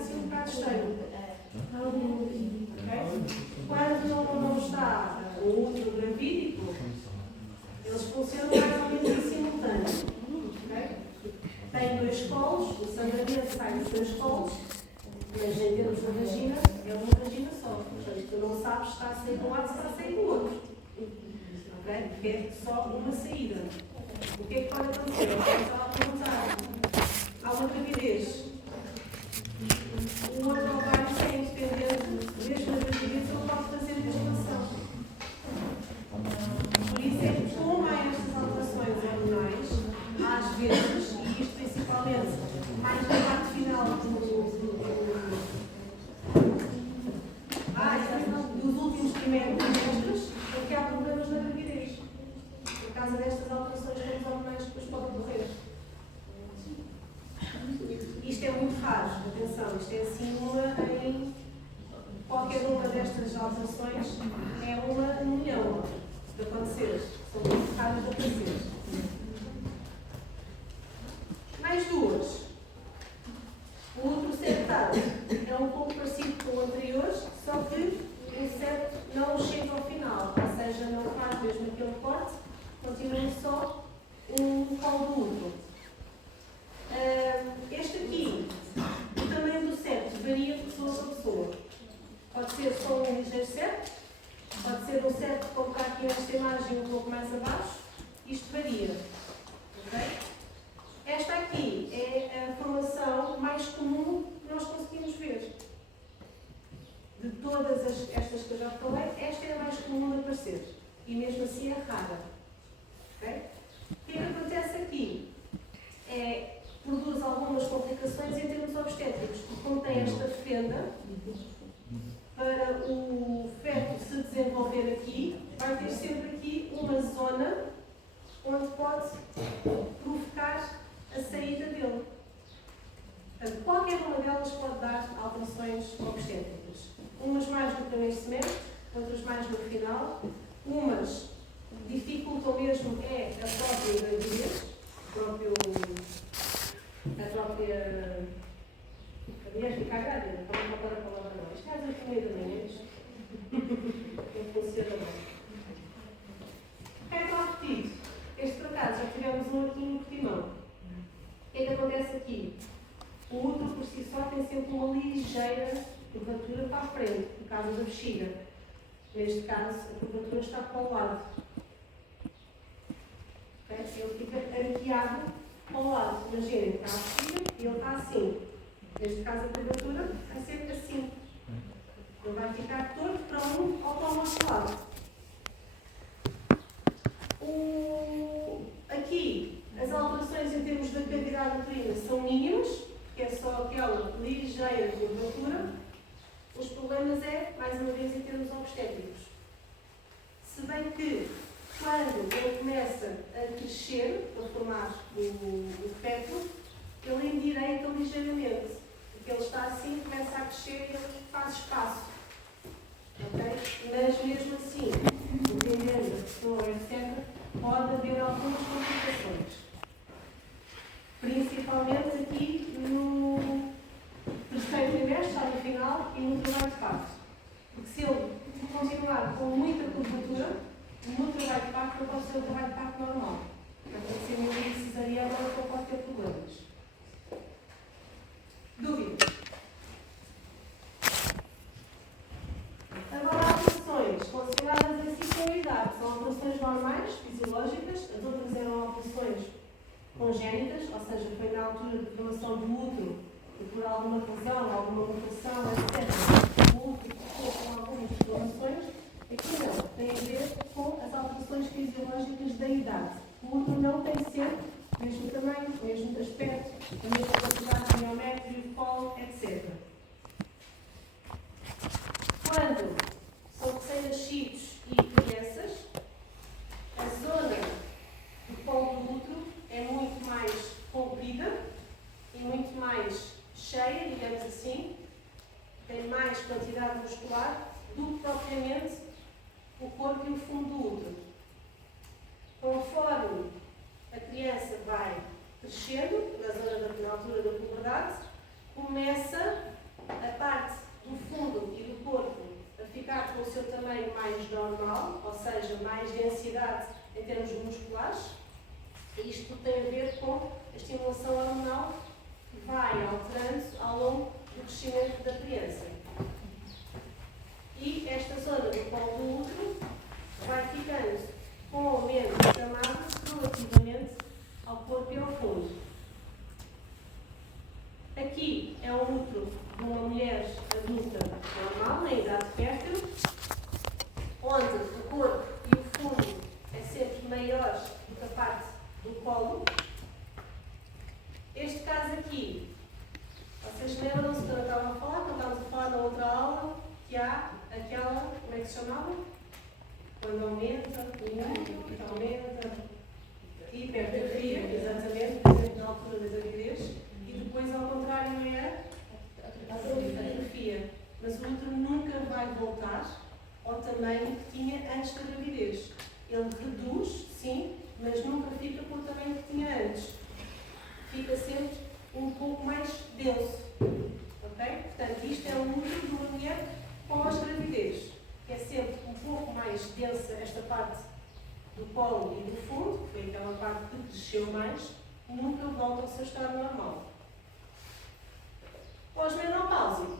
assim um bocado estranho. Okay? Quando não está o útero gravídico, eles funcionam mais ou menos em simultâneo. Okay? Tem 2 colos, o sangramento sai dos 2 colos, mas em termos de vagina, é uma vagina só. Portanto, tu não sabes se está a sair de um lado ou se está a sair do outro. Okay? Porque é só uma saída. O que é que pode acontecer? Eu estava a perguntar. Há uma gravidez. O outro ovário é independente, mesmo na gravidez, ele pode fazer gestação. Por isso é que, como há estas alterações hormonais, às vezes, e isto principalmente mais na parte final dos últimos trimestres, é que há problemas na gravidez. Por causa destas alterações hormonais que depois podem ocorrer. Isto é muito raro, atenção, isto é assim em qualquer uma destas alterações é uma no milhão de acontecer. São muito raras de acontecer. Mais 2. O outro septado é um pouco parecido com o anterior, só que o septo não chega ao final, ou seja, não faz mesmo aquele corte, continua só um colo do útero. Este aqui, o tamanho do septo varia de pessoa para pessoa. Pode ser só um ligeiro septo, pode ser um septo como está aqui nesta imagem um pouco mais abaixo. Isto varia. Okay? Esta aqui é a formação mais comum que nós conseguimos ver. De todas estas que eu já falei, esta é a mais comum de aparecer. E mesmo assim é rara. Okay? O que é que acontece aqui? Produz algumas complicações em termos obstétricos, porque como tem esta fenda, para o feto se desenvolver aqui, vai ter sempre aqui uma zona onde pode provocar a saída dele. Portanto, qualquer uma delas pode dar alterações obstétricas. Umas mais no primeiro semestre, outras mais no final. Umas dificultam mesmo a própria gravidez, a própria mulher fica grávida, para não falar a palavra não. Isto é às 8h30 da manhã, não funciona bem. Reto ao repetido. Este por acaso já tivemos um aqui no Portimão. O que é que acontece aqui? O útero por si só tem sempre uma ligeira curvatura para a frente, por causa da bexiga. Neste caso, a curvatura está para o lado. Okay? Ele fica arqueado para o lado. Imaginem, está a bexiga e ele está assim. Neste caso, a curvatura vai ser assim. Ele vai ficar torto para um ou para o outro lado. Aqui, as alterações em termos da cavidade uterina são mínimas, que é só aquela ligeira curvatura. Os problemas mais uma vez, em termos obstétricos. Se bem que, quando ele começa a crescer, a formar o feto, ele endireita ligeiramente. Porque ele está assim, começa a crescer e ele faz espaço. Okay? Mas mesmo assim, dependendo da pessoa, etc., pode haver algumas complicações. Principalmente aqui no terceiro trimestre, está no final, e no trabalho de parto. Porque se ele continuar com muita curvatura, no trabalho de parto não pode ser um trabalho de parto normal. Pode ser mesmo cesariana ou pode ter problemas. Dúvidas? Agora, alterações relacionadas assim com a idade. São alterações normais, fisiológicas, as outras eram alterações congénitas, ou seja, foi na altura de formação do útero e por alguma razão, alguma mutação, etc. O útero ficou com algumas inflamações. Aqui não, tem a ver com as alterações fisiológicas da idade. O útero não tem sempre o mesmo tamanho, o mesmo aspecto, a mesma quantidade de miométrio, colo, etc. Quando são recém-nascidos e crianças, a zona do colo do útero é muito mais comprida e muito mais cheia, digamos assim, tem mais quantidade muscular do que propriamente o corpo e o fundo do útero. Conforme a criança vai crescendo, na altura da puberdade, começa parte do fundo e do corpo a ficar com o seu tamanho mais normal, ou seja, mais densidade em termos musculares. E isto tem a ver com a estimulação hormonal que vai alterando ao longo do crescimento da criança. E esta zona do colo do útero vai ficando com menos camadas relativamente ao corpo e ao fundo. Aqui é o útero de uma mulher adulta normal, na idade fértil, onde o corpo e o fundo é sempre maior do que a parte do colo. Este caso aqui, vocês lembram-se quando eu estava a falar, quando estávamos a falar na outra aula, que há aquela, como é que se chamava? Quando aumenta, aumenta, hipertrofia, exatamente, por exemplo, na altura da gravidez, e depois ao contrário é a atrofia. Mas o útero nunca vai voltar ao tamanho que tinha antes da gravidez. Ele reduz, sim, mas nunca fica com o tamanho que tinha antes. Fica sempre um pouco mais denso. Ok? Portanto, isto é o útero de uma mulher pós-gravidez, que é sempre um pouco mais densa esta parte do colo e do fundo, que foi aquela parte que cresceu mais, nunca volta ao seu estado normal. Pós-menopáusico,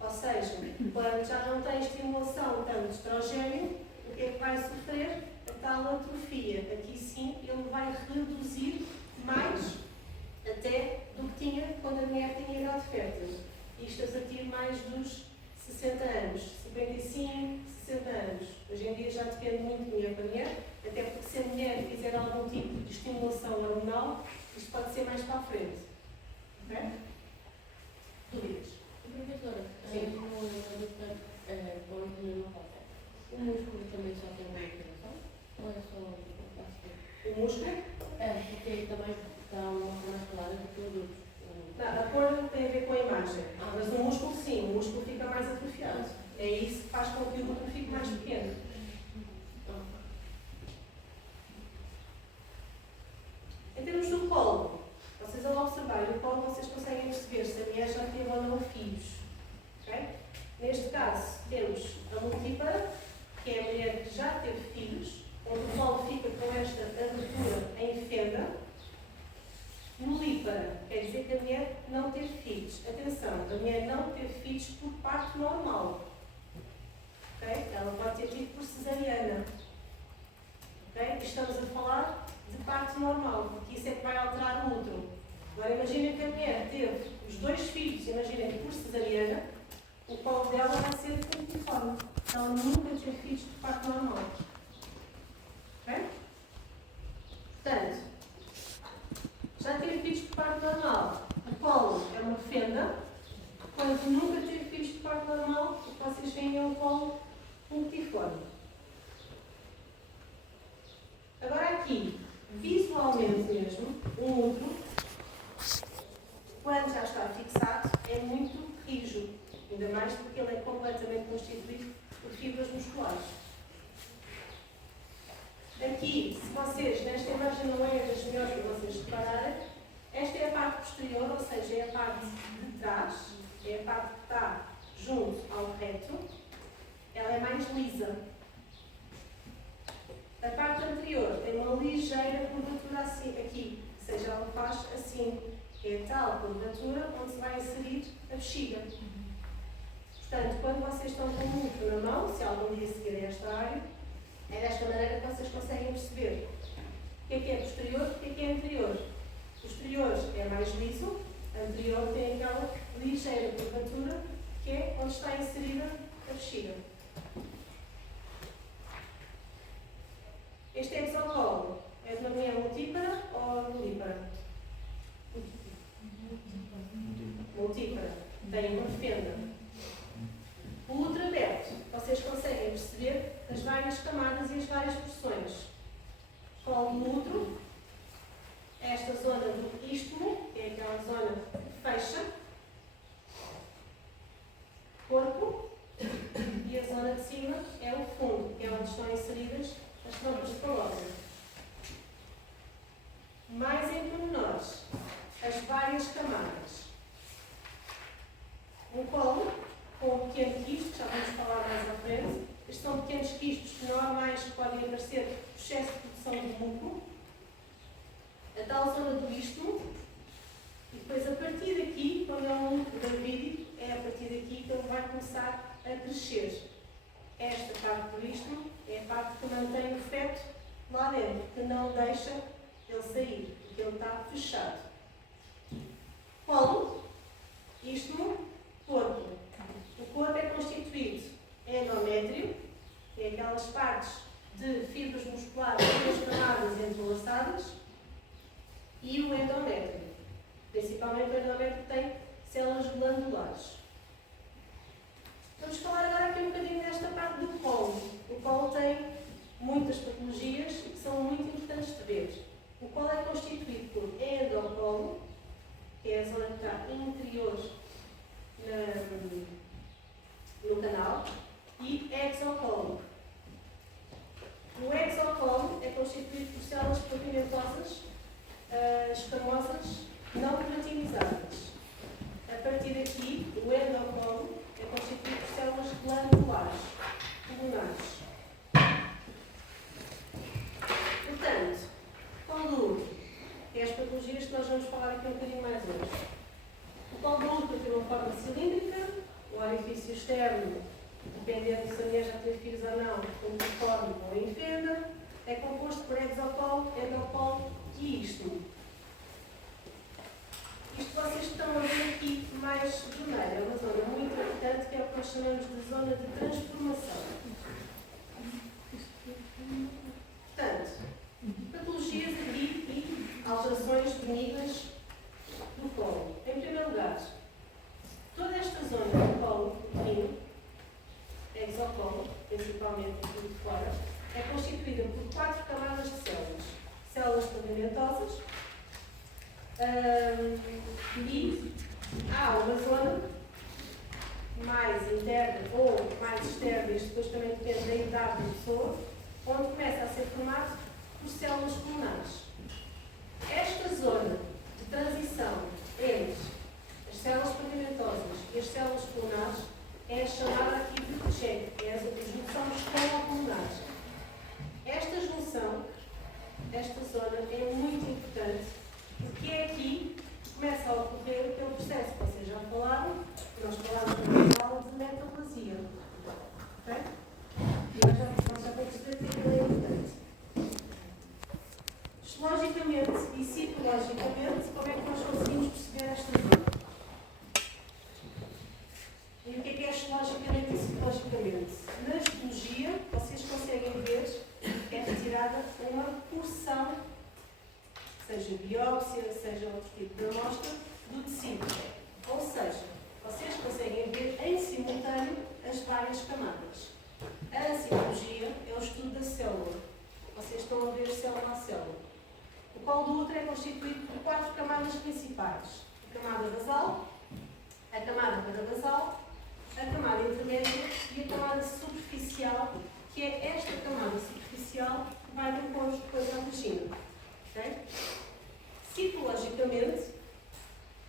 ou seja, quando já não tem estimulação tanto de estrogênio, o que é que vai sofrer? A tal atrofia. Aqui sim ele vai reduzir mais até do que tinha quando a mulher tinha idade fértil. Isto a partir mais dos 60 anos, 55, 60 anos. Hoje em dia já depende muito de mulher para mulher, até porque se a mulher fizer algum tipo de estimulação hormonal, isto pode ser mais para a frente. Ok? Dúvidas? Professora, Sim. O músculo também só tem uma alteração? Ou é só o plástico? O músculo? É, porque ele também está uma cor mais clara do que o outro. Não, a cor tem a ver com a imagem. Mas o músculo sim, o músculo fica mais atrofiado. É isso que faz com que o útero fique mais pequeno. Em termos do colo, vocês ao observarem o colo, vocês conseguem perceber se a mulher já teve ou não filhos. Okay? Neste caso, temos a multípara, que é a mulher que já teve filhos, onde o colo fica com esta abertura em fenda. Nulípara, quer dizer que a mulher não teve filhos. Atenção, a mulher não teve filhos por parto normal. Okay? Ela pode ter tido por cesariana. Okay? Estamos a falar de parto normal, porque isso é que vai alterar o útero. Agora imaginem que a mulher teve os 2 filhos, imaginem por cesariana, o colo dela vai ser puntiforme. Ela nunca teve filhos por parto normal. Ok? Portanto, já teve filhos por parto normal. O colo é uma fenda. Quando nunca teve filhos por parto normal, o que vocês veem é um colo puntiforme. Agora aqui, visualmente mesmo, um útero, quando já está fixado, é muito rijo. Ainda mais porque ele é completamente constituído por fibras musculares. Aqui, se vocês, nesta imagem não é das melhores para vocês repararem, esta é a parte posterior, ou seja, é a parte de trás, é a parte que está junto ao reto, ela é mais lisa. A parte anterior tem uma ligeira curvatura assim, aqui, ou seja, ela faz assim, é a tal curvatura onde se vai inserir a bexiga. Portanto, quando vocês estão com o útero na mão, se algum dia seguirem esta área, é desta maneira que vocês conseguem perceber o que é posterior e o que é anterior. Posterior é mais liso, anterior tem aquela ligeira curvatura que é onde está inserida a bexiga. Este exocolo é de uma mulher multípara ou nulípara? Multípara. Tem uma fenda. O útero aberto, vocês conseguem perceber as várias camadas e as várias porções. Colo do útero, esta zona do istmo, que é aquela zona que fecha, corpo, e a zona de cima é o fundo, que é onde estão inseridas as trompas falosas. Mais em pormenores, as várias camadas. Um excesso de produção de muco, a tal zona do istmo, e depois a partir daqui, quando é um muco gravídico, é a partir daqui que ele vai começar a crescer. Esta parte do istmo é a parte que mantém o feto lá dentro, que não deixa ele sair, porque ele está fechado. Colo, istmo, corpo. O corpo é constituído endométrio, que é aquelas partes de fibras musculares e as camadas entrelaçadas, e o endométrio. Principalmente o endométrio tem células glandulares. Vamos falar agora aqui um bocadinho desta parte do colo. O colo tem muitas patologias que são muito importantes de ver. O colo é constituído por endocolo, que é a zona que está interior no canal, e exocolo. O exocolo é constituído por células pavimentosas, escamosas, não queratinizadas. A partir daqui, o endocolo é constituído por células glandulares, pulmonares. Portanto, colo do útero, que é as patologias que nós vamos falar aqui um bocadinho mais hoje. O colo do útero tem uma forma cilíndrica, o orifício externo, dependendo se a mulher já tem filhos ou não, uniforme ou em fenda, é composto por exocolo, endocolo e istmo. Isto vocês estão a ver aqui mais vermelho, é uma zona muito importante que é o que nós chamamos de zona de transformação. Portanto, patologias aqui e alterações benignas do colo. Em primeiro lugar, toda esta zona do colo pequeno, exocolo, principalmente aqui de fora, é constituída por 4 camadas de células. Células pavimentosas, e há uma zona mais interna ou mais externa, isto depois também depende da idade da pessoa, onde começa a ser formado por células pulmonares. Esta zona de transição entre as células pavimentosas e as células pulmonares é chamada aqui de check, é a junção escolo-pulmonar. Esta junção, esta zona é muito importante, porque é aqui que começa a ocorrer aquele processo que vocês já falaram, nós falámos na aula de metaplasia. Ok? E nós já vamos perceber que aquilo é importante. Histologicamente e citologicamente, como é que nós conseguimos perceber esta zona? E o que é histologicamente e citologicamente? Na histologia, vocês conseguem ver que é retirada uma porção, seja biópsia, seja outro tipo de amostra, do tecido. Ou seja, vocês conseguem ver em simultâneo as várias camadas. A citologia é o estudo da célula. Vocês estão a ver célula a célula. O colo do útero é constituído por 4 camadas principais. A camada basal, a camada parabasal, a camada intermédia e a camada superficial, que é esta camada superficial que vai depois à vagina. Okay? Citologicamente,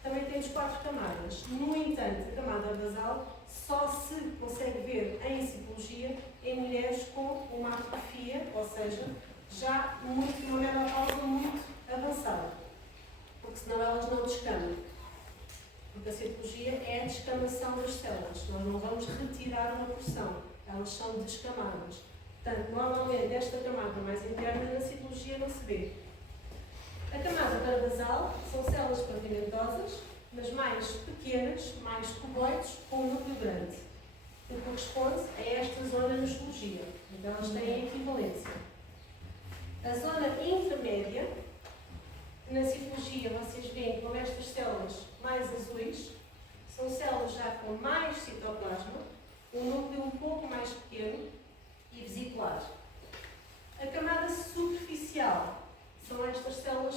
também temos 4 camadas. No entanto, a camada basal só se consegue ver em citologia em mulheres com uma atrofia, ou seja, já uma menopausa muito avançada, porque senão elas não descamam. Porque a citologia é a descamação das células. Nós não vamos retirar uma porção, elas são descamadas. Portanto, normalmente esta camada mais interna na citologia não se vê. A camada parabasal são células pavimentosas, mas mais pequenas, mais cuboides, com um núcleo grande, o que corresponde a esta zona na histologia. Então elas têm equivalência. A zona intermédia, na citologia vocês veem como estas células mais azuis, são células já com mais citoplasma, um núcleo um pouco mais pequeno e vesicular. A camada superficial são estas células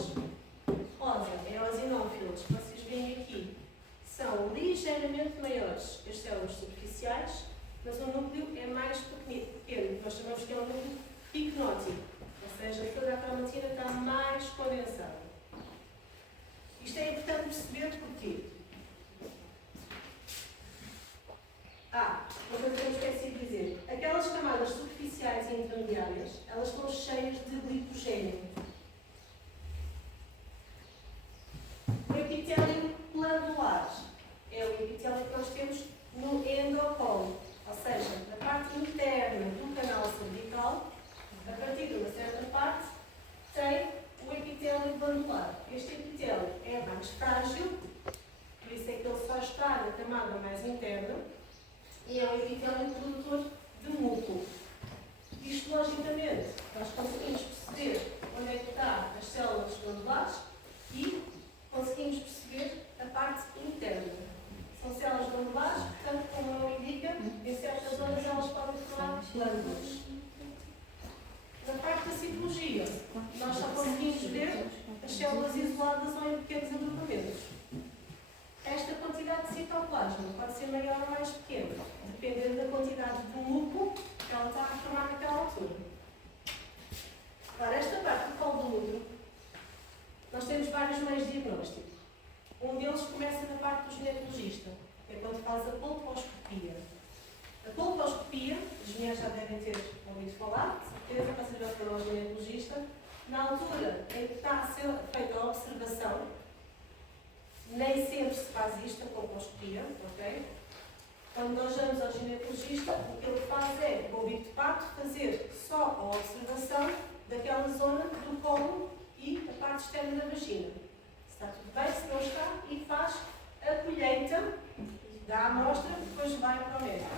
rosa, é os eosinófilos, que vocês veem aqui. São ligeiramente maiores que as células superficiais, mas o núcleo é mais pequeno, nós chamamos que é um núcleo picnótico, ou seja, toda a cromatina está mais condensada. Isto é importante perceber porquê. Uma coisa que eu esqueci de dizer. Aquelas camadas superficiais e intermediárias, elas estão cheias de epitélio glandular é o epitélio que nós temos no endocolo, ou seja, na parte interna do canal cervical, a partir de uma certa parte, tem o epitélio glandular. Este epitélio é mais frágil, por isso é que ele só está na camada mais interna, e é um epitélio produtor de músculo. Isto, logicamente, nós conseguimos perceber onde é que estão as células glandulares e conseguimos perceber a parte interna. São células glandulares, portanto, como o nome indica, em certas zonas elas podem formar glândulas. Na parte da citologia, nós só conseguimos ver as células isoladas ou em pequenos agrupamentos. Esta quantidade de citoplasma pode ser maior ou mais pequena, dependendo da quantidade de músculo que ela está a formar naquela altura. Agora, esta parte do colo do útero, nós temos vários meios de diagnóstico. Um deles começa na parte do ginecologista, que é quando faz a colposcopia. A colposcopia, as mulheres já devem ter ouvido falar, de certeza, para saber para o ginecologista, na altura em que está a ser feita a observação, nem sempre se faz isto, a colposcopia, ok? Quando nós vamos ao ginecologista, o que ele faz é, com o bico de pato, fazer só a observação daquela zona do colo e a parte externa da vagina. Se está tudo bem, se não está, e faz a colheita da amostra, depois vai para o médico.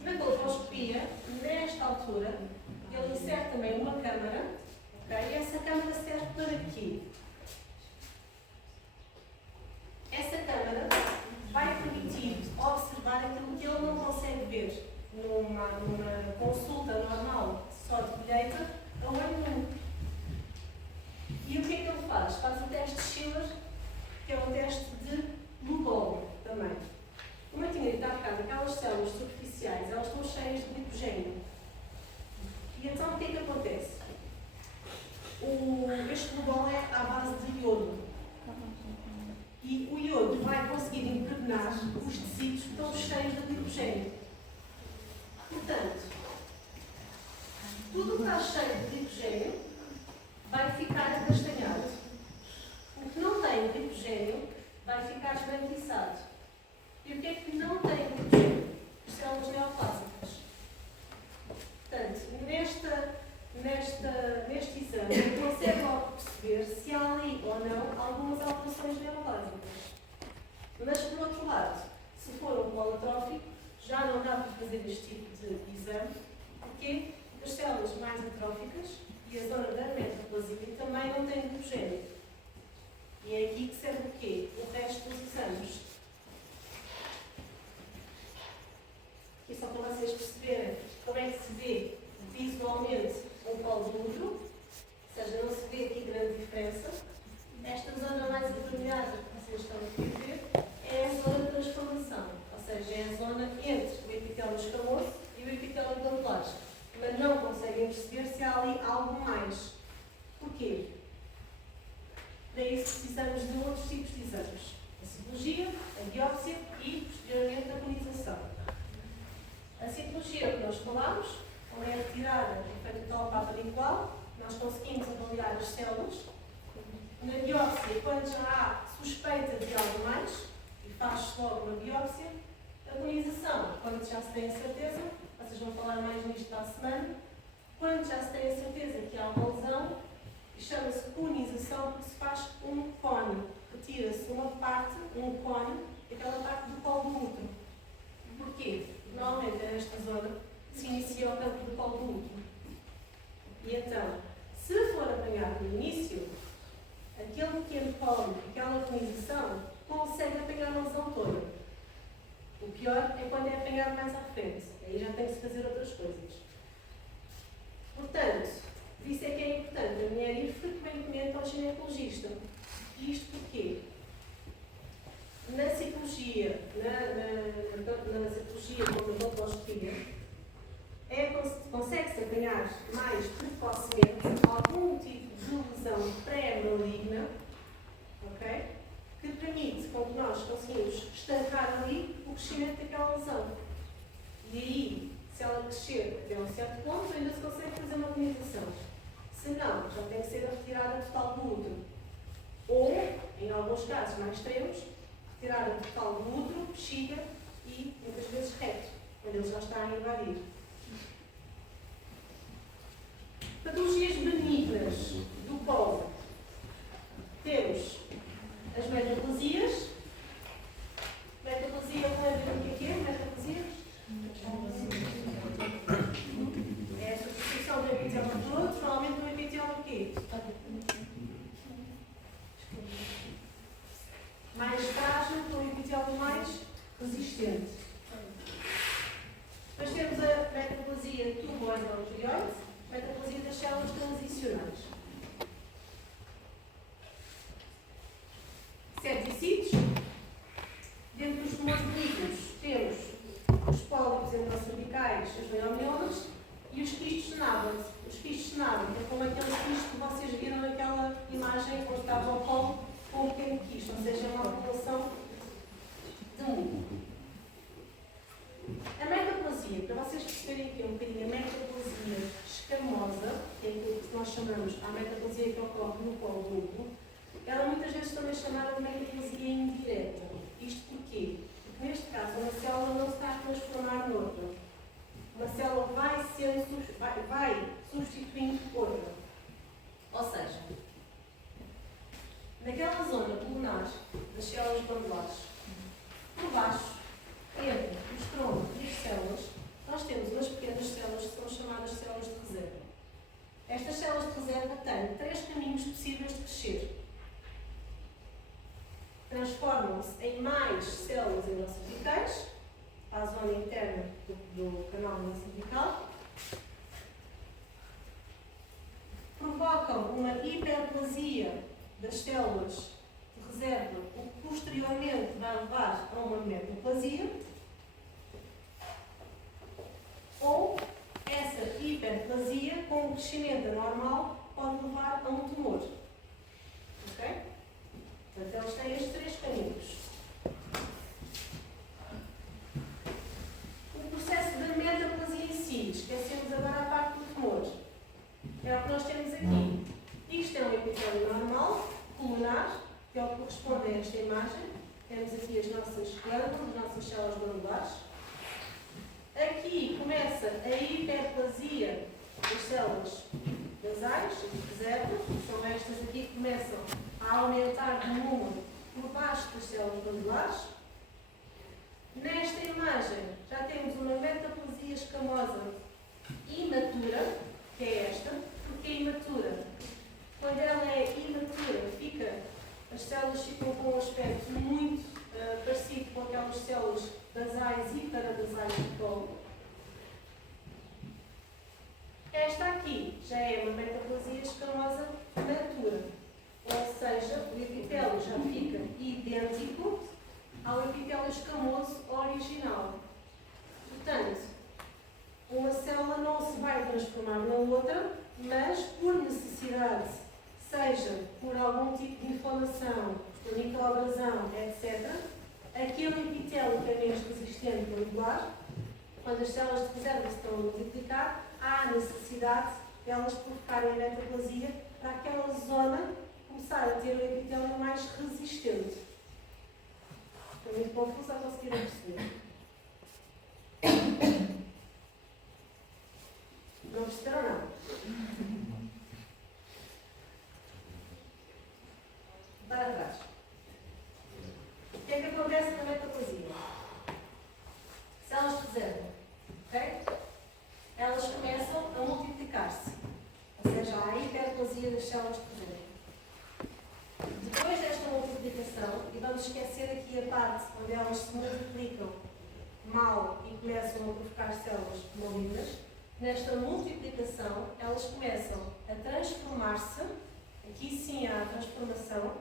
Na colposcopia, nesta altura, ele insere também uma câmara, okay? E essa câmara serve para quê? Essa câmara vai permitir observar aquilo que ele não consegue ver numa consulta normal só de colheita a olho nu. E o que é que ele faz? Faz o teste de Schiller, que é um teste de Lugol também. Como eu tinha dito há bocado, aquelas células superficiais, elas estão cheias de glicogênio. E então o que é que acontece? Este Lugol é à base de iodo. E o iodo vai conseguir impregnar os tecidos que estão cheios de glicogênio. Portanto, tudo o que está cheio de glicogênio vai ficar acastanhado. O que não tem glicogênio vai ficar esbranquiçado. E o que é que não tem glicogênio? As células neoplásicas. Portanto, neste exame, consegue logo perceber se há ali ou não algumas alterações neoplásicas. Mas, por outro lado, se for um colo atrófico, já não dá para fazer este tipo de exame. Porquê? Porque as células mais atróficas e a zona da metaplasia também não têm glicogênio. E é aqui que serve o quê? O resto dos exames. Aqui só para vocês perceberem como é que se vê visualmente um colo do útero, ou seja, não se vê aqui grande diferença. Esta zona mais avermelhada que vocês estão aqui a ver é a zona de transformação, ou seja, é a zona entre o epitélio escamoso e o epitélio glandular. Mas não conseguem perceber se há ali algo mais. Porquê? Para isso precisamos de outros tipos de exames. A citologia, a biópsia e, posteriormente, a conização. A citologia que nós falámos, onde é retirada e feito o tal papa igual, nós conseguimos avaliar as células. Na biópsia, quando já há suspeita de algo mais, e faz-se logo uma biópsia. A conização, quando já se tem a certeza, vocês vão falar mais nisto para a semana, quando já se tem a certeza que há uma lesão, chama-se conização porque se faz um cone. Retira-se uma parte, um cone, daquela parte do colo do útero. Porquê? Normalmente é nesta zona que se inicia o campo do colo do útero. E então, se for apanhado no início, aquele pequeno cone, aquela conização, consegue apanhar a lesão toda. O pior é quando é apanhado mais à frente. Aí já tem que se fazer outras coisas. Portanto, por isso é que é importante a mulher ir frequentemente ao ginecologista. Isto porquê? Na citologia, na citologia como na colposcopia, consegue-se apanhar mais precocemente algum tipo de lesão pré-maligna, ok? Que permite com que nós conseguimos estancar ali o crescimento daquela lesão. E aí, se ela crescer até um certo ponto, ainda se consegue fazer uma conização. Se não, já tem que ser a retirada total do útero. Ou, em alguns casos mais extremos, retirar o total do útero, bexiga e, muitas vezes, reto, quando ele já está a invadir. Patologias benignas do colo. Temos as metaplasias. Metaplasia, lembra o que é? Metaplasia? É a substituição do epitélio por outro, normalmente no epitélio o quê? Mais frágil, com o epitélio mais resistente. Depois temos a metaplasia tuboendotelióide, metaplasia das células transicionais. Septicídeos. Dentro dos tumores benignos temos os pólipos endocervicais, as leiomiomas e os quistos Nabel. Os quistos Nabel é como aqueles quistos que vocês viram naquela imagem onde estava o colo com um pequeno quisto, ou seja, é uma população de um. A metaplasia, para vocês perceberem aqui um bocadinho, a metaplasia escamosa, que é aquilo que nós chamamos a metaplasia que ocorre no colo do útero, ela muitas vezes também é chamada de metaplasia indireta. Isto porquê? Porque neste caso uma célula não se está a transformar noutra. Uma célula vai substituindo outra. Ou seja, naquela zona pulmonar das células glandulares, por baixo, entre os troncos e as células, nós temos umas pequenas células que são chamadas células de reserva. Estas células de reserva têm 3 caminhos possíveis de crescer. Transformam-se em mais células endocervicais, para a zona interna do canal endocervical, provocam uma hiperplasia das células de reserva, o que posteriormente vai levar a uma metaplasia, ou essa hiperplasia, com um crescimento anormal, pode levar a um tumor. Ok? Portanto, eles têm estes 3 caminhos. O processo da metaplasia em si, esquecemos agora a parte do tumor. É o que nós temos aqui. Isto é um epitélio normal, pulmonar, que é o que corresponde a esta imagem. Temos aqui as nossas glândulas, as nossas células glandulares. Aqui começa a hiperplasia das células basais, de reserva. São estas aqui que começam a aumentar de número por baixo das células glandulares. Nesta imagem já temos uma metaplasia escamosa imatura, que é esta. Porque é imatura? Quando ela é imatura, as células ficam com um aspecto muito parecido com aquelas células basais e parabasais do colo. Esta aqui já é uma metaplasia escamosa matura, ou seja, o epitélio já fica idêntico ao epitélio escamoso original. Portanto, uma célula não se vai transformar na outra, mas por necessidade, seja por algum tipo de inflamação, por microabrasão, etc., aquele epitélio que é menos resistente glandular, quando as células de reserva se estão a multiplicar, há necessidade de elas provocarem a metaplasia para aquela zona começar a ter o epitélio mais resistente. Estou muito confusa a conseguir perceber. Não perceberam nada? Para trás. O que é que acontece na metaplasia? Células de reserva, ok? Elas começam a multiplicar-se. Ou seja, há a hiperplasia das células de reserva. Depois desta multiplicação, e vamos esquecer aqui a parte onde elas se multiplicam mal e começam a provocar células malignas, nesta multiplicação, elas começam a transformar-se, aqui sim há a transformação,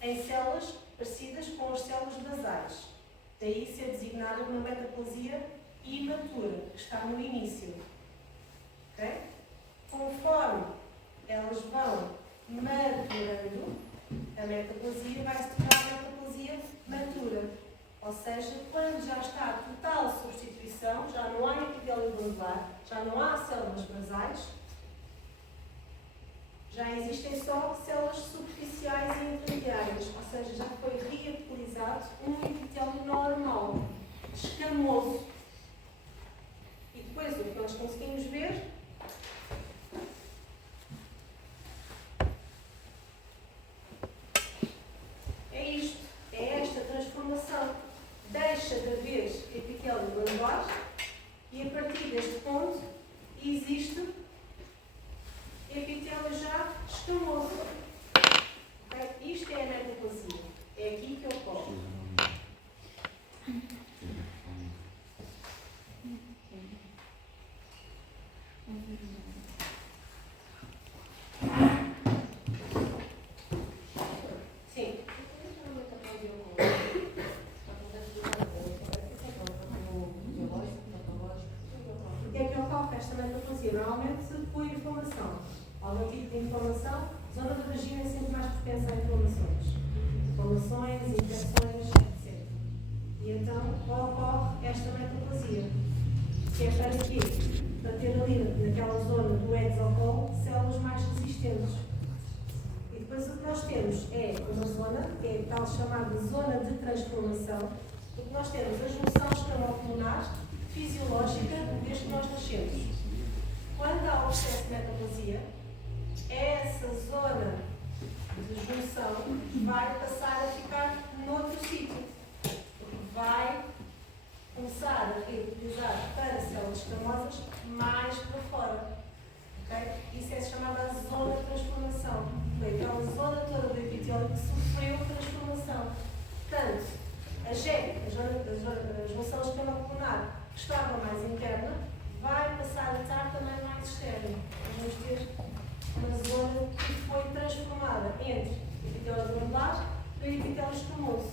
em células parecidas com as células basais. Daí ser designada uma metaplasia imatura, que está no início. Okay? Conforme elas vão maturando, a metaplasia vai se tornar metaplasia matura. Ou seja, quando já está a total substituição, já não há epitélio glandular, já não há células basais, já existem só células superficiais e lado um epitélio normal, escamoso. E depois o que nós conseguimos ver é isto, é esta transformação. Deixa de haver epitélio glandular e a partir deste ponto existe epitélio já escamoso. Okay? Isto é a metaplasia. É aqui que ocorre. Sim. O que é que ocorre esta metaplasia? Normalmente por inflamação. Algum tipo de inflamação, a zona da vagina é sempre mais propensa a inflamações. Inflamações, infecções, etc. E então ocorre esta metaplasia. Que é para quê? Para ter ali naquela zona do exocolo células mais resistentes. E depois o que nós temos é uma zona, que é a tal chamada zona de transformação, porque nós temos a junção escamopulmonar fisiológica desde que nós nascemos. Quando há o excesso de metaplasia, essa zona de junção vai passar a ficar noutro sítio. Porque vai começar a reutilizar para células escamosas mais para fora. Okay? Isso é chamada a zona de transformação. Foi aquela zona toda do epitélio que sofreu transformação. Portanto, a junção escamopulmonar que estava mais interna vai passar a estar também mais externa. Vamos ter uma zona que foi transformada entre epitélio glandular e epitélio escamoso.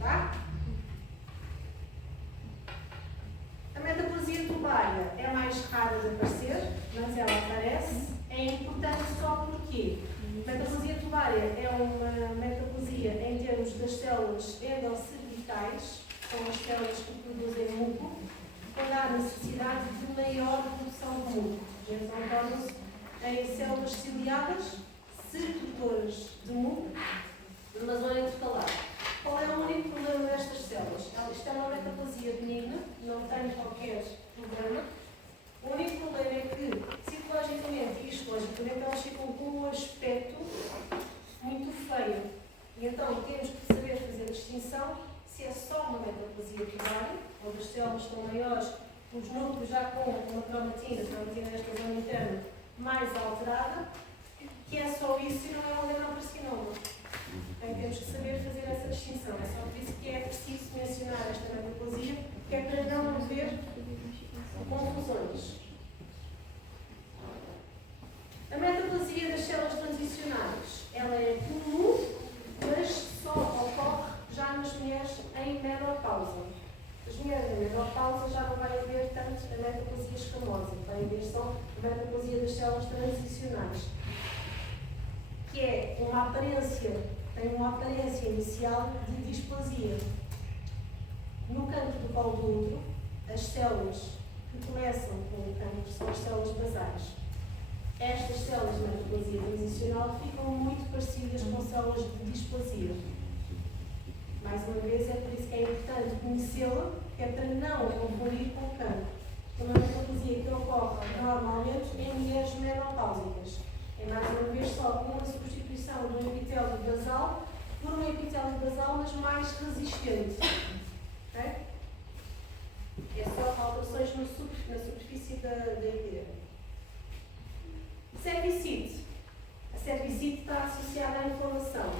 Tá? A metaplasia tubária é mais rara de aparecer, mas ela aparece. É importante só porque a metaplasia tubária é uma metaplasia em termos das células endocervicais, são as células que produzem muco, quando há necessidade de maior produção de muco. Então, tornam-se em células ciliadas, secretoras de muco, numa zona intercalar. Qual é o único problema destas células? Isto é uma metaplasia benigna, não tem qualquer problema. O único problema é que, citologicamente e histologicamente, elas ficam com um aspecto muito feio. E então temos que saber fazer a distinção se é só uma metaplasia tubária, onde as células estão maiores, os núcleos já com uma cromatina nesta zona interna mais alterada, que é só isso e não é um adenocarcinoma. Então temos que saber fazer essa distinção. É só por isso que é preciso mencionar esta metaplasia, que é para não haver confusões. A metaplasia das células transicionais, ela é comum, mas só ocorre já nas mulheres em menopausa. As mulheres em menopausa já não vai haver tanto a metaplasia escamosa, vai haver só a metaplasia das células transicionais, que é uma aparência, tem uma aparência inicial de displasia. No canto do colo do útero, as células que começam com o cancro são as células basais. Estas células de metaplasia transicional ficam muito parecidas com células de displasia. Mais uma vez, é por isso que é importante conhecê-la, que é para não confundir com o cancro. Uma metaplasia que ocorre normalmente em mulheres menopáusicas. É mais uma vez só uma substituição do epitélio basal por um epitélio basal, mas mais resistente. Okay? É só alterações na superfície da epiderme. Cervicite. A cervicite está associada à inflamação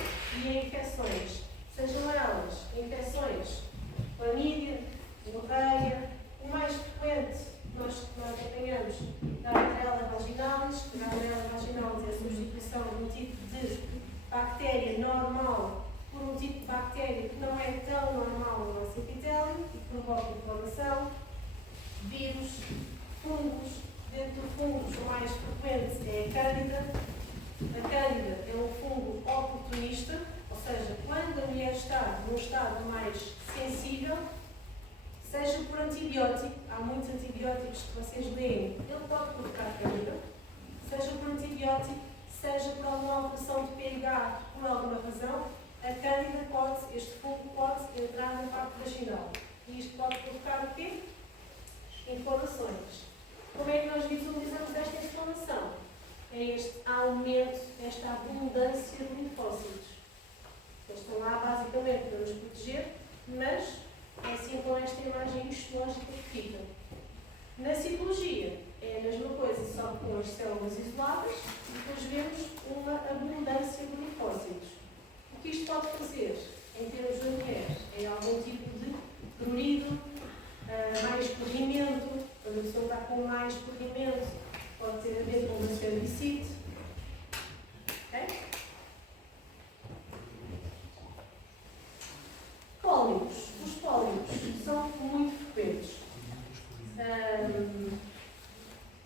e a infecções. Sejam elas infecções, clamídia, hemorragia, o mais frequente nós apanhamos da Gardnerella vaginalis. A Gardnerella vaginalis é a substituição de um tipo de bactéria normal por um tipo de bactéria que não é tão normal no nosso epitélio e que provoca inflamação, vírus, fungos. Dentro do fungos, o mais frequente é a Cândida. A Cândida é um fungo oportunista, ou seja, quando a mulher está num estado mais sensível, seja por antibiótico, há muitos antibióticos que vocês leem, ele pode provocar Cândida, seja por antibiótico, seja por alguma alteração de pH, por alguma razão, a Cândida pode inflamações. Como é que nós visualizamos esta inflamação? É este aumento, esta abundância de linfócitos. Eles estão lá basicamente para nos proteger, mas é assim com esta imagem histológica que fica. Na citologia é a mesma coisa, só que com as células isoladas, e depois vemos uma abundância de linfócitos. O que isto pode fazer, em termos de mulheres, é algum tipo de prurido, mais corrimento. Quando a pessoa está com mais corrimento, pode ter a ver com uma cervicite. Okay? Pólipos. Os pólipos são muito frequentes.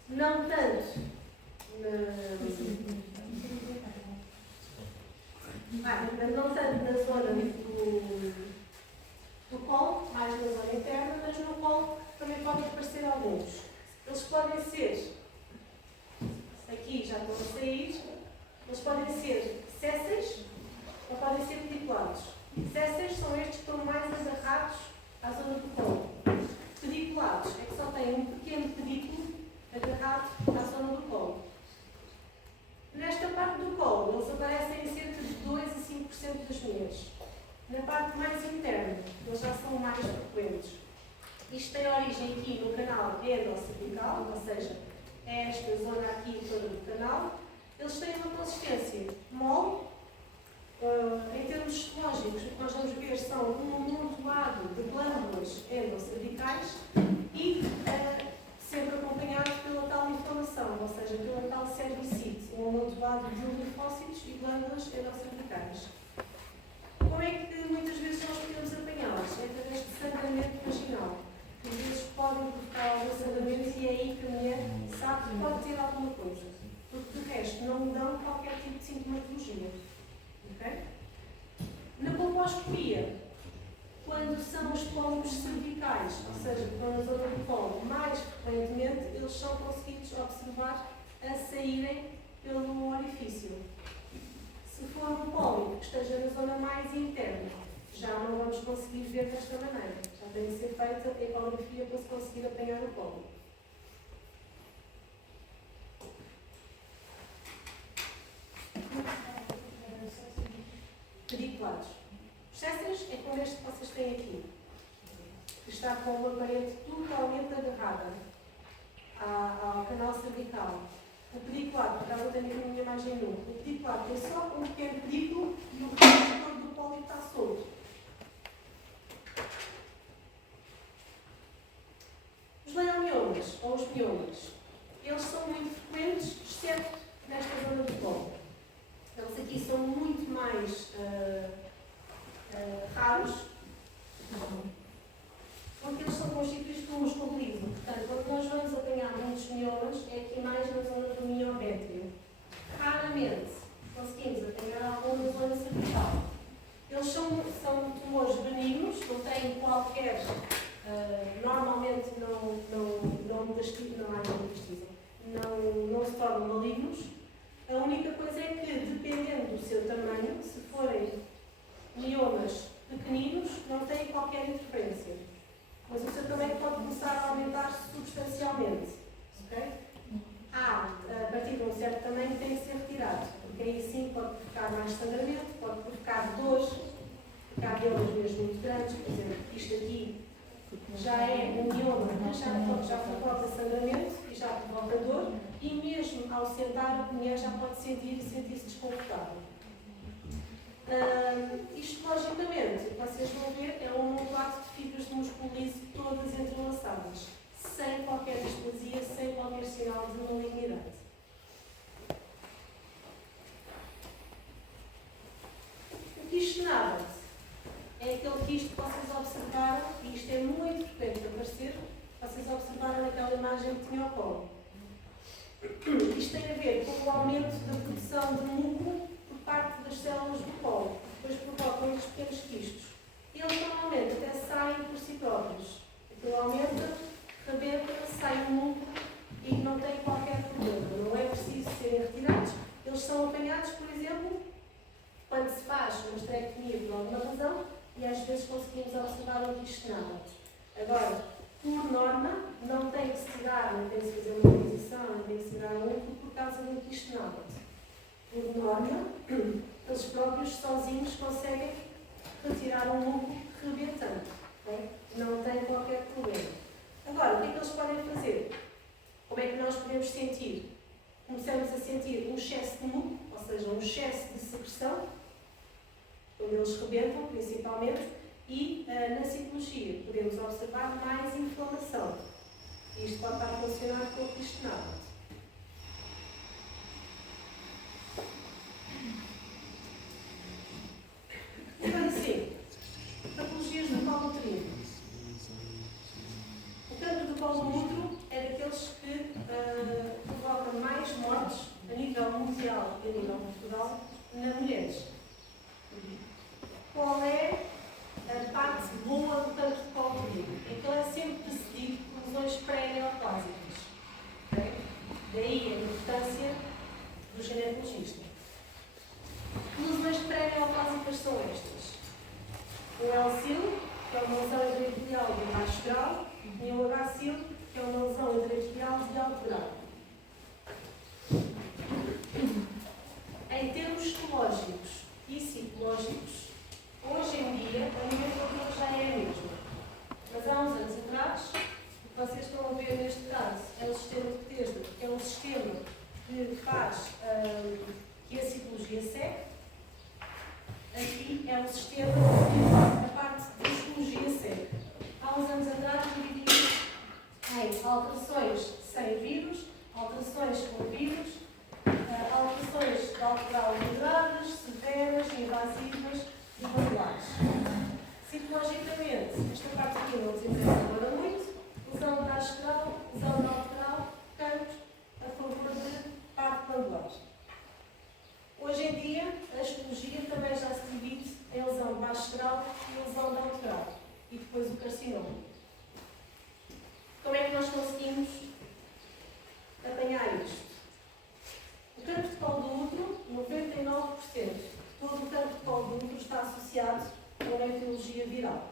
Não tanto na zona do colo, mais na zona interna, mas no colo também podem aparecer alguns. Eles podem ser, aqui já estão a sair, eles podem ser sésseis ou podem ser pediculados. Sésseis são estes que estão mais agarrados à zona do colo. Pediculados é que só têm um pequeno pedículo agarrado à zona do colo. Nesta parte do colo, eles aparecem em cerca de 2 a 5% das mulheres. Na parte mais interna, eles já são mais frequentes. Isto tem origem aqui no canal endocervical, ou seja, é esta zona aqui toda do canal. Eles têm uma consistência mole. Em termos histológicos, o que nós vamos ver são um amontoado de glândulas endocervicais e sempre acompanhado pela tal inflamação, ou seja, pela tal cervicite, um amontoado de linfócitos e glândulas endocervicais. Como é que muitas vezes nós podemos apanhá-las? É através de sangramento vaginal. Às vezes podem provocar algum sangramento e é aí que a mulher sabe que pode ter alguma coisa. Porque de resto não dão qualquer tipo de sintomatologia. Okay? Na colposcopia, quando são os pólipos cervicais, ou seja, estão na zona do colo, mais frequentemente eles são conseguidos observar a saírem pelo orifício. Se for um pólipo que esteja na zona mais interna, já não vamos conseguir ver desta maneira. Já tem que ser feita a ecografia para se conseguir apanhar o pólipo. Pediculados. Os sésseis é como este que vocês têm aqui, que está com uma parede totalmente agarrada ao canal cervical. O pediculado, por acaso eu tenho aqui a minha imagem nu. O pediculado tem só um pequeno pedículo e o resto do pólipo está solto. Os leiomiomas, ou os miomas, eles são muito frequentes, exceto nesta zona do colo. Eles aqui são muito mais raros, porque eles são constituídos por músculo liso. Portanto, quando nós vamos apanhar muitos miomas, é aqui mais na zona do miométrio. Raramente conseguimos apanhar algum na zona cervical. Eles são tumores benignos, não têm qualquer, normalmente não se tornam malignos. A única coisa é que, dependendo do seu tamanho, se forem miomas pequeninos, não têm qualquer interferência. Mas o seu tamanho pode começar a aumentar substancialmente. Okay? A partir de um certo tamanho, tem que ser retirado, porque aí sim pode provocar mais sangramento, pode provocar dores, porque há miomas mesmo muito grandes. Por exemplo, isto aqui já é um mioma que já provoca sangramento e já provoca dor, e mesmo ao sentar, a mulher já pode sentir-se desconfortável. Isto, logicamente, vocês vão ver, é um amontoado de fibras de músculo liso todas entrelaçadas, sem qualquer displasia, sem qualquer sinal de malignidade. O quistionável é aquele quisto que vocês observaram, e isto é muito frequente de aparecer, vocês observaram naquela imagem que tinha ao colo. Isto tem a ver com o aumento da produção de muco por parte das células do colo, que depois provocam estes pequenos quistos. Eles normalmente até saem por si próprios. Aquilo aumenta, rebenta, sai um muco e não tem qualquer problema. Não é preciso serem retirados. Eles são apanhados, por exemplo, quando se faz uma esterectomia por alguma razão, e às vezes conseguimos observar um quistionável. Agora, por norma, não tem que se tirar, não tem que se fazer uma reposição, não tem que se tirar um núcleo por causa do quistenado. Por norma, eles próprios sozinhos conseguem retirar um núcleo rebentante. Okay? Não tem qualquer problema. Agora, o que é que eles podem fazer? Como é que nós podemos sentir? Começamos a sentir um excesso de núcleo, ou seja, um excesso de secreção, quando eles rebentam, principalmente, e na citologia podemos observar mais inflamação. Isto pode estar relacionado com o quistenado. Então, sim, patologias do colo uterino. O cancro do colo útero é daqueles que provoca mais mortes a nível mundial e a nível cultural nas mulheres. Qual é a parte boa do cancro de colo uterino? É que ele é sempre precedido por lesões pré-neoplásicas. Okay? Daí a importância do ginecologista. Que lesões pré-neoplásicas são estas? O L-sil, que é uma lesão intraepitelial de baixo grau, e o H-sil, que é uma lesão intraepitelial de alto grau. Em termos histológicos e citológicos, hoje em dia, a nomenclatura já é a mesma. Mas há uns anos atrás, o que vocês estão a ver neste caso é o sistema de Bethesda, que é um sistema que faz que a citologia segue. Aqui é um sistema que a parte de histologia segue. Há uns anos atrás, dividimos em alterações sem vírus, alterações com vírus, alterações de alto grau moderadas, severas, invasivas e regulares. Citologicamente, esta parte aqui não nos interessa agora muito, lesão de baixo grau, lesão de alto grau, cancro a favor de parte glandular. Hoje em dia, a histologia também já se divide em lesão de baixo grau e lesão de alto grau. E depois o carcinoma. Como é que nós conseguimos apanhar isto? O cancro de colo do útero, 99% de todo o cancro de colo do útero está associado a uma etiologia viral.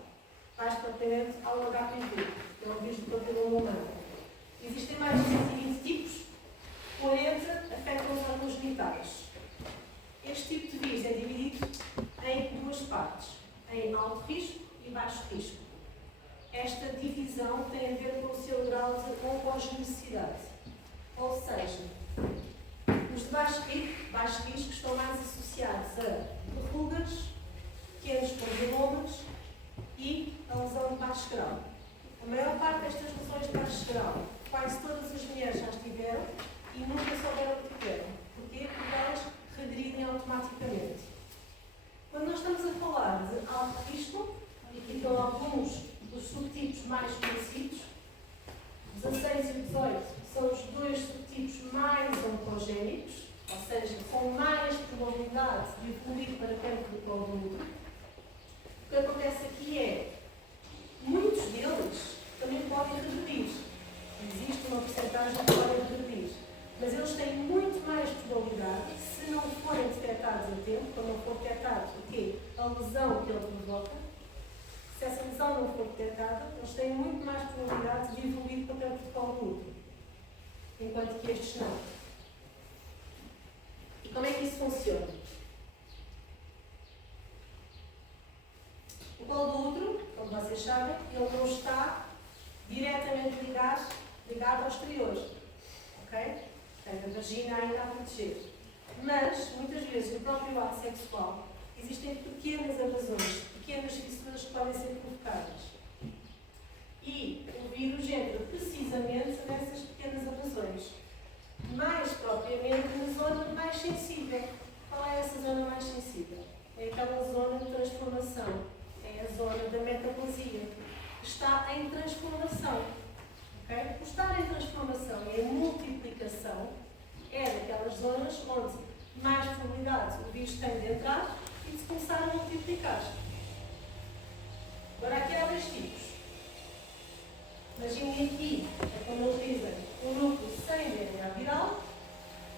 Mais propriamente ao HPV, que é o vírus do papiloma humano. Existem mais de 120 tipos, 40 afetam os órgãos genitais. Este tipo de vírus é dividido em duas partes, em alto risco e baixo risco. Esta divisão tem a ver com o seu grau de oncogenicidade. Ou seja, os de baixo risco estão mais associados a verrugas, pequenos condylomas e a lesão de baixo grau. A maior parte destas lesões de baixo grau, quase todas as mulheres já as tiveram e nunca souberam que tiveram. Porquê? Porque elas regridem automaticamente. Quando nós estamos a falar de alto risco, e aqui estão alguns dos subtipos mais conhecidos, 16 e 18 são os dois subtipos mais oncogénicos, ou seja, com mais probabilidade de evoluir para cancro do colo do útero. O que acontece aqui é, muitos deles também podem regredir. Existe uma porcentagem que podem regredir. Mas eles têm muito mais probabilidade, se não forem detectados a tempo, quando não for detectado o quê? A lesão que ele provoca, se essa lesão não for detectada, eles têm muito mais probabilidade de evoluir para o cancro de colo do útero, enquanto que estes não. E como é que isso funciona? O colo do útero, como vocês sabem, ele não está diretamente ligado ao exterior. Ok? Tem a vagina ainda a proteger. Mas, muitas vezes, no próprio ato sexual, existem pequenas abrasões, pequenas fissuras que podem ser provocadas. E o vírus entra precisamente nessas pequenas abrasões. Mais propriamente na zona mais sensível. Qual é essa zona mais sensível? É aquela zona de transformação. É a zona da metaplasia. Está em transformação. Okay? O estar em transformação e em multiplicação é daquelas zonas onde mais probabilidade o vírus tem de entrar e de se começar a multiplicar. Agora, aqui há dois tipos. Imaginem aqui, é como eles dizem, um núcleo sem DNA viral,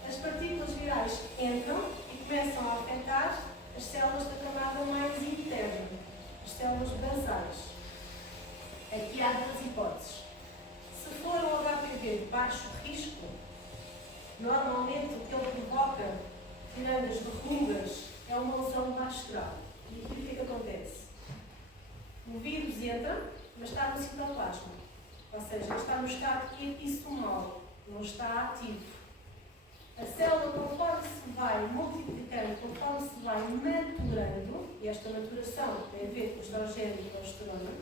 as partículas virais entram e começam a afetar as células da camada mais interna, as células basais. Aqui há duas hipóteses. Se for um HPV de baixo risco, normalmente o que ele provoca, tirando as verrugas, é uma lesão de baixo grau. E aqui o que é que acontece? O vírus entra, mas está no citoplasma. Ou seja, está no estado epissomal, não está ativo. A célula, conforme se vai multiplicando, conforme se vai maturando, e esta maturação tem a ver com estrogênio e progesterona,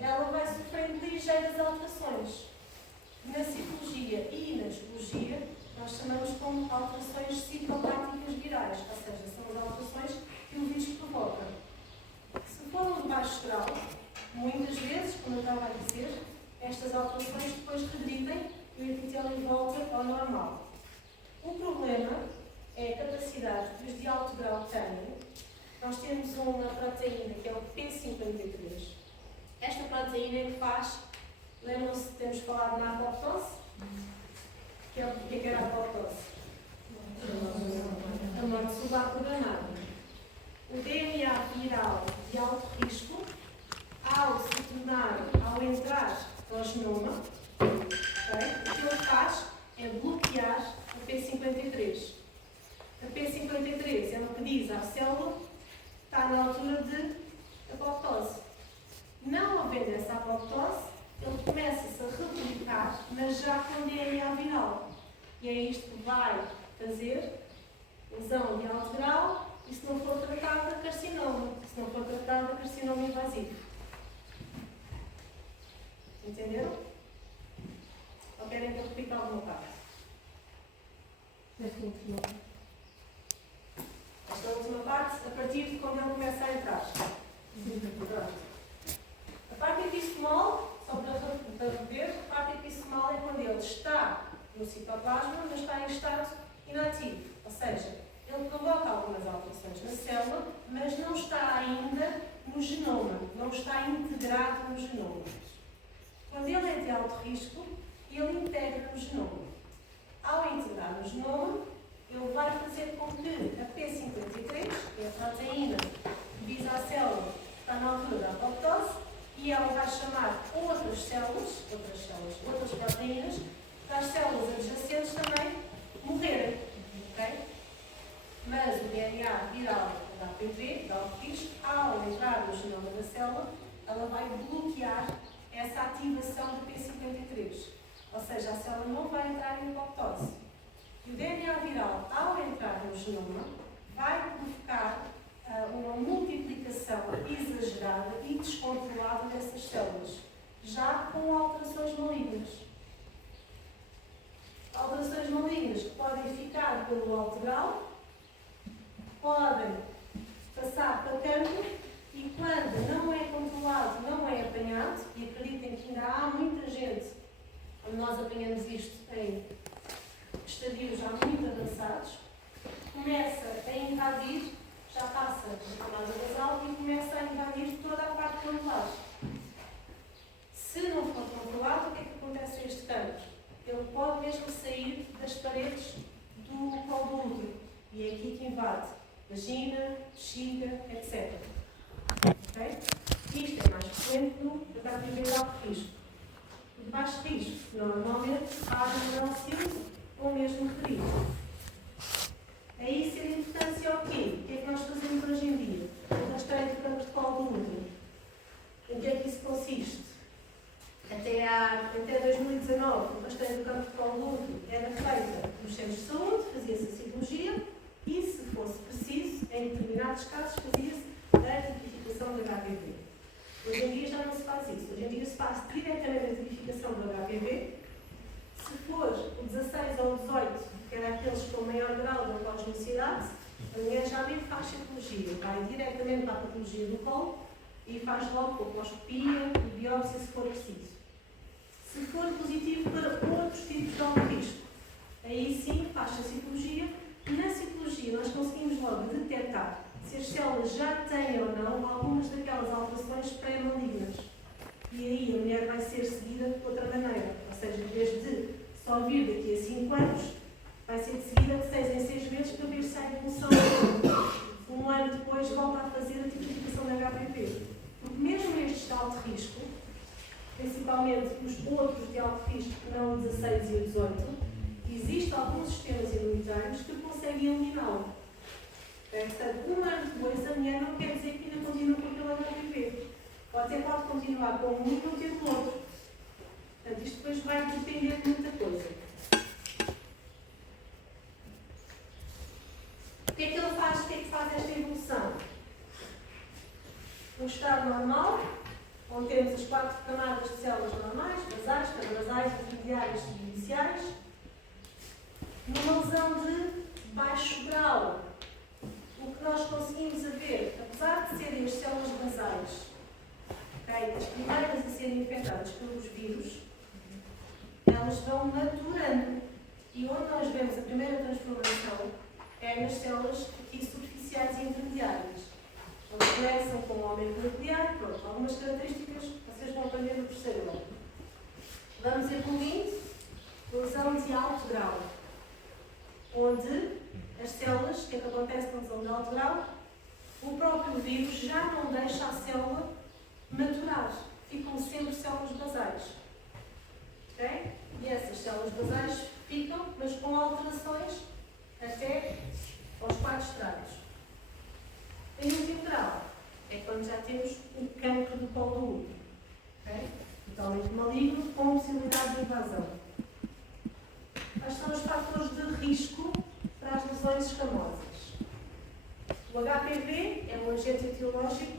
ela vai sofrendo ligeiras alterações. Na citologia e na histologia, nós chamamos como alterações citopláticas virais, ou seja, são as alterações que o vírus provoca. Se for um de baixo grau, muitas vezes, como eu estava a dizer, estas alterações depois regridem e o epitélio volta ao normal. O problema é a capacidade que os de alto grau têm. Nós temos uma proteína que é o P53. Esta proteína é que faz, lembram-se que temos falado na apoptose? O que era a apoptose? A morte celular programada. O DNA viral de alto risco, ao entrar ao genoma, o que ele faz é bloquear a P53. A P53 é o que diz à célula que está na altura de apoptose. Não havendo essa apoptose, ele começa-se a replicar, mas já com DNA viral. E é isto que vai fazer lesão de alto grau e, se não for tratada, carcinoma. Se não for tratada, carcinoma invasivo. Entenderam? Ou querem que eu repita alguma parte? Esta última parte, a partir de quando ele começa a entrar. Pronto. A parte epissomal, só para rever, a parte epissomal é quando ele está no citoplasma, mas está em estado inativo. Ou seja, ele provoca algumas alterações na célula, mas não está ainda no genoma, não está integrado no genoma. Quando ele é de alto risco, ele integra no genoma. Ao integrar no genoma, ele vai fazer com que a P53, que é a proteína que visa a célula que está na altura da apoptose, e ela vai chamar outras proteínas, para as células adjacentes também morrerem. Okay? Mas o DNA viral da HPV, da alto risco, ao entrar no genoma da célula, ela vai bloquear essa ativação do P53. Ou seja, a célula não vai entrar em apoptose. E o DNA viral, ao entrar no genoma, vai provocar uma multiplicação exagerada e descontrolada dessas células, já com alterações malignas. Alterações malignas que podem ficar pelo alto grau, podem passar para cancro e, quando não é controlado, não é apanhado, e acreditem que ainda há muita gente, quando nós apanhamos isto em estadios já muito avançados, começa a invadir, já passa a camada basal e começa a invadir toda a parte glandular. Se não for controlado, o que é que acontece a este cancro? Ele pode mesmo sair das paredes do colo do útero. E é aqui que invade vagina, bexiga, etc. Okay? Isto é mais frequente no HPV de alto risco. O de baixo risco, normalmente, há um ciclo ou mesmo referido. É isso a importância ao quê? O que é que nós fazemos hoje em dia? O rastreio do cancro de colo do útero. Em que é que isso consiste? Até 2019, o rastreio do cancro de colo do útero era feita nos centros de saúde, fazia-se a cirurgia e, se fosse preciso, em determinados casos, fazia-se a tipificação do HPV. Hoje em dia já não se faz isso. Hoje em dia se faz diretamente a tipificação do HPV. Se for o 16 ou o 18, que era aqueles com maior grau de apogenicidade, a mulher já nem faz citologia, vai diretamente para a patologia do colo e faz logo colposcopia e biópsia se for preciso. Se for positivo para outros tipos de alto risco, aí sim faz-se a citologia. Na citologia nós conseguimos logo detectar se as células já têm ou não algumas daquelas alterações pré-malignas. E aí a mulher vai ser seguida de outra maneira, ou seja, em vez de só vir daqui a 5 anos, vai ser seguida de 6 em 6 meses para ver se há evolução. Um ano depois volta a fazer a tipificação da HPV. Porque mesmo estes de alto risco, principalmente principalmente os outros de alto risco, que não o 16 e o 18, existem alguns sistemas imunitários que conseguem eliminá-lo. Portanto, um ano depois, a mulher não quer dizer que ainda continua com aquele HIV. Pode continuar com um e não ter o outro. Portanto, isto depois vai depender de muita coisa. O que é que ele faz? O que é que faz esta evolução? Um estado normal, onde temos as 4 camadas de células normais, basais, parabasais, intermediárias e iniciais, numa lesão de baixo grau. O que nós conseguimos ver, apesar de serem as células basais, okay, as primeiras a serem infectadas pelos vírus, elas vão maturando. E onde nós vemos a primeira transformação é nas células aqui superficiais e intermediárias. Eles começam com o aumento nuclear, pronto, algumas características vocês vão aprender no terceiro ano. Vamos evoluindo, lesão de alto grau, onde as células, o que é que acontece com a lesão de alto grau? O próprio vírus já não deixa a célula maturar, ficam sempre células basais. Okay? E essas células basais ficam, mas com alterações até aos 4 estádios. Em último grau, é quando já temos o cancro do colo do útero. Okay? Totalmente maligno, com possibilidade de invasão. Quais são os fatores de risco para as lesões escamosas? O HPV é um agente etiológico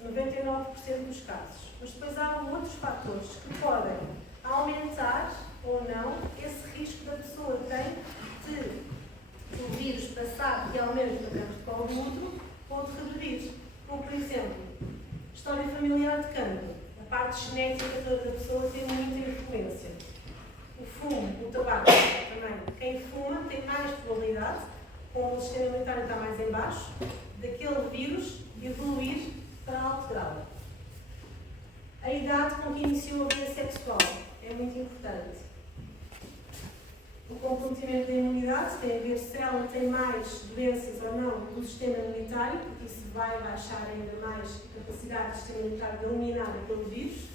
em 99% dos casos. Mas depois há outros fatores que podem aumentar ou não esse risco da pessoa tem de o vírus passar realmente para dentro do colo do útero ou de regredir. Como, por exemplo, história familiar de cancro. A parte genética da pessoa tem muita influência. O fumo, o tabaco também. Quem fuma tem mais probabilidade, como o sistema imunitário está mais em baixo, daquele vírus evoluir para alto grau. A idade com que iniciou a vida sexual é muito importante. O comprometimento da imunidade tem a ver se ela tem mais doenças ou não do sistema imunitário, porque isso vai baixar ainda mais a capacidade do sistema imunitário de eliminar aquele vírus.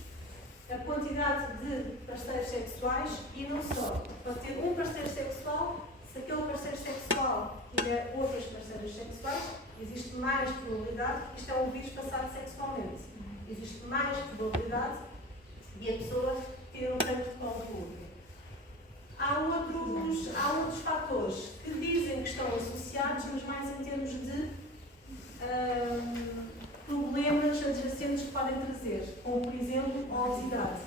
A quantidade de parceiros sexuais e não só. Pode ter um parceiro sexual, se aquele parceiro sexual tiver outros parceiros sexuais, existe mais probabilidade, isto é um vírus passado sexualmente, existe mais probabilidade de a pessoa ter um cancro de colo do útero. Há outros fatores que dizem que estão associados, mas mais em termos de problemas adjacentes que podem trazer, como por exemplo a obesidade.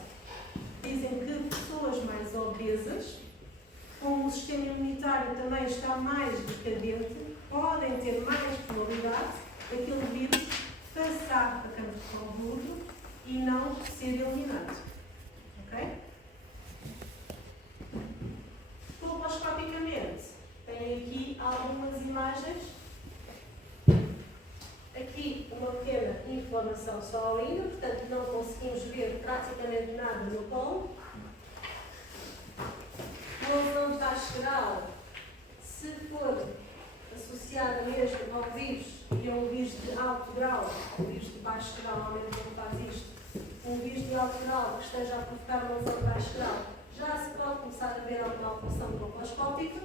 Dizem que pessoas mais obesas, como o sistema imunitário também está mais decadente, podem ter mais probabilidade daquele vírus passar para cancro de colo do útero e não ser eliminado. Ok? Colposcopicamente, tem aqui algumas imagens. Aqui uma pequena inflamação só ainda, portanto não conseguimos ver praticamente nada no colo. Uma lesão de baixo grau, se for associada mesmo ao vírus e a um vírus de alto grau, o vírus de baixo grau normalmente não faz isto, um vírus de alto grau que esteja a provocar uma lesão de baixo grau, já se pode começar a ver alguma alteração colposcópica.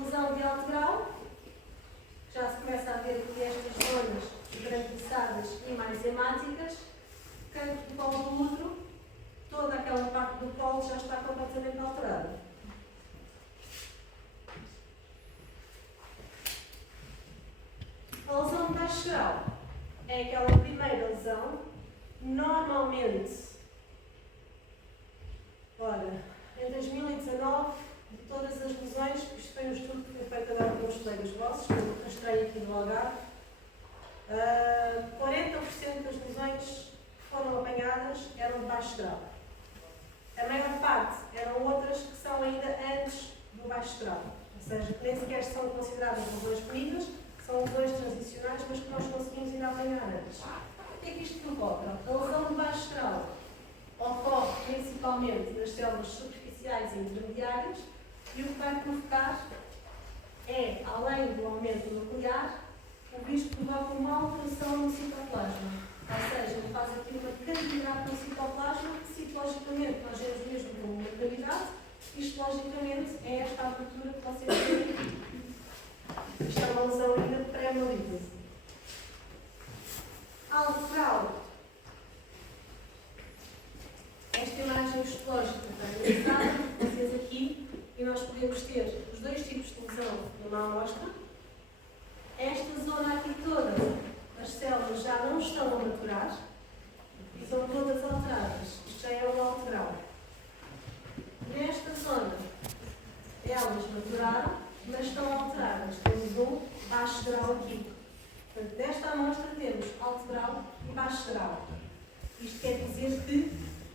Lesão de alto grau, já se começa a ver aqui estas zonas esbranquiçadas e mais hemáticas. Cancro do colo do útero, toda aquela parte do colo já está completamente alterada. A lesão de baixo grau é aquela primeira lesão, normalmente, em 2019, de todas as lesões, isto foi um estudo que foi feito agora por uns colegas vossos, que eu mostrei aqui no Algarve, 40% das lesões que foram apanhadas eram de baixo grau. A maior parte eram outras que são ainda antes do baixo grau, ou seja, que nem sequer são consideradas lesões benignas, são lesões transicionais, mas que nós conseguimos ainda apanhar antes. O que é que isto provoca? A lesão de baixo grau ocorre principalmente nas células superficiais e intermediárias e o que vai provocar é, além do aumento nuclear, o vírus provoca uma alteração no citoplasma. Ou seja, ele faz aqui uma cavidade no citoplasma, que citologicamente nós vemos mesmo como uma cavidade, histologicamente é esta abertura que vocês veem. Isto é uma lesão ainda pré-maligna. Alvo grau. Esta imagem histológica está realizada, vocês aqui, e nós podemos ter os dois tipos de lesão numa amostra. Esta zona aqui toda, as células já não estão a maturar e são todas alteradas. Isto já é o alto grau. Nesta zona, elas maturaram, mas estão alteradas. Temos um baixo grau aqui. Portanto, nesta amostra temos alto grau e baixo grau. Isto quer dizer que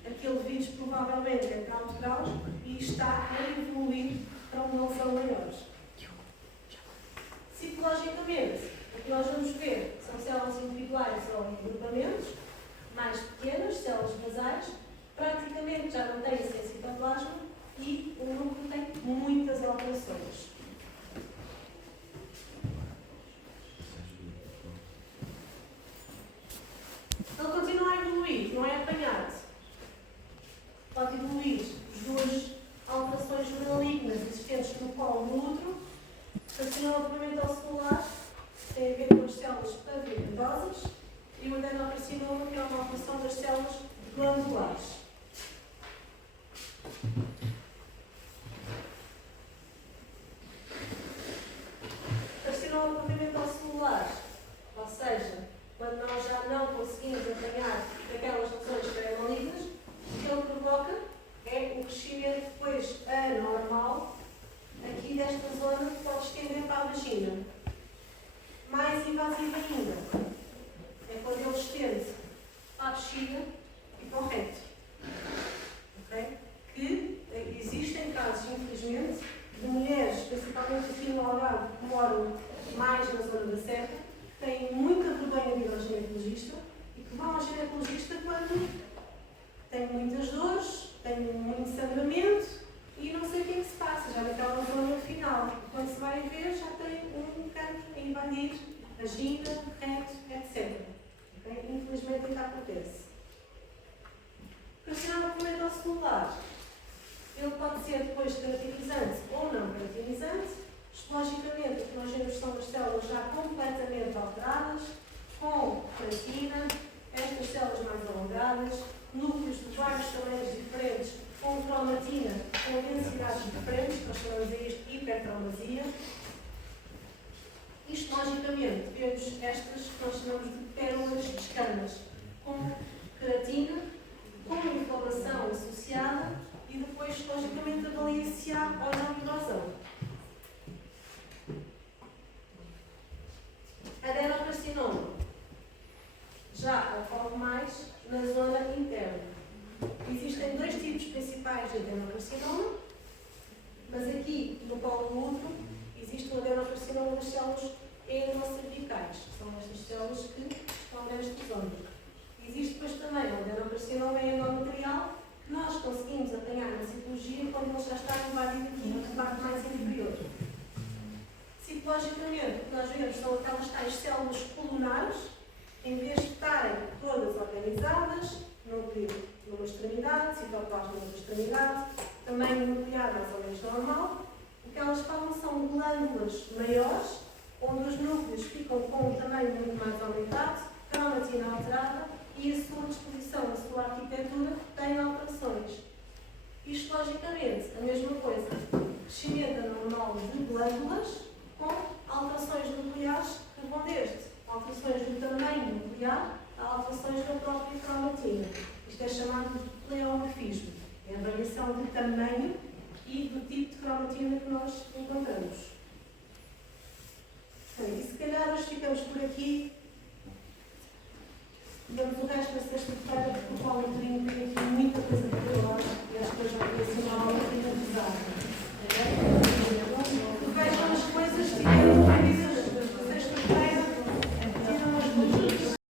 aquele vírus provavelmente é de alto grau e está a evoluir para uma lesão maior. Citologicamente, o que nós vamos ver são células individuais ou agrupamentos, mais pequenas, células basais, praticamente já não têm citoplasma e o núcleo tem muitas alterações. Ele continua a evoluir, não é apanhado. Pode evoluir as duas alterações malignas existentes no colo do útero. Carcinoma pimentocelular tem a ver com as células pavimentosas e o adenocarcinoma, que é uma alteração das células glandulares. Carcinoma pimentocelular, ou seja, quando nós já não conseguimos apanhar aquelas lesões pré-malignas, o que ele provoca é o crescimento depois anormal aqui desta zona que pode estender para a vagina. Mais invasivo ainda é quando ele estende para a bexiga e para o reto. Okay? Que existem casos, infelizmente, de mulheres, principalmente aqui no Algarve, que moram mais na zona da serra, que têm muita vergonha de ir ao ginecologista e que vão ao ginecologista quando têm muitas dores, têm muito sangramento e não sei o que é que se passa, já naquela zona final. Quando se vai ver, já tem um cancro a invadir a vagina, reto, etc. Okay? Infelizmente, ainda acontece. Carcinoma pimentocelular. Ele pode ser depois keratinizante ou não keratinizante. Histologicamente, o que nós vemos são as células já completamente alteradas, com queratina, estas células mais alongadas, núcleos de vários tamanhos diferentes, com cromatina, com densidades diferentes, que nós chamamos a isto de hipercromasia. Histologicamente, vemos estas que nós chamamos de pérolas de escamas, com queratina, com inflamação associada e depois, histologicamente, avalia se há ou não invasão. Adenocarcinoma já ocorre mais na zona interna. Existem dois tipos principais de adenocarcinoma, mas aqui no colo do útero existe um adenocarcinoma das células endocervicais, que são estas células que estão nesta zona. Existe depois também o adenocarcinoma endometrial, que nós conseguimos apanhar na citologia quando ele já está invadido aqui na parte mais inferior. Citologicamente, o que nós vemos são aquelas tais células colunares, em vez de estarem todas organizadas, núcleo numa extremidade, citoplasma noutra extremidade, tamanho nuclear mais ou menos normal, o que elas formam são glândulas maiores, onde os núcleos ficam com um tamanho muito mais aumentado, cromatina alterada e a sua disposição, a sua arquitetura tem alterações. Histologicamente, a mesma coisa, crescimento anormal de glândulas com alterações nucleares que vão desde alterações do tamanho nuclear a alterações da própria cromatina. Isto é chamado de pleomorfismo. É a variação de tamanho e do tipo de cromatina que nós encontramos. Bem, e se calhar nós ficamos por aqui. Damos o resto da sexta-feira, porque o Paulo tem aqui muita coisa para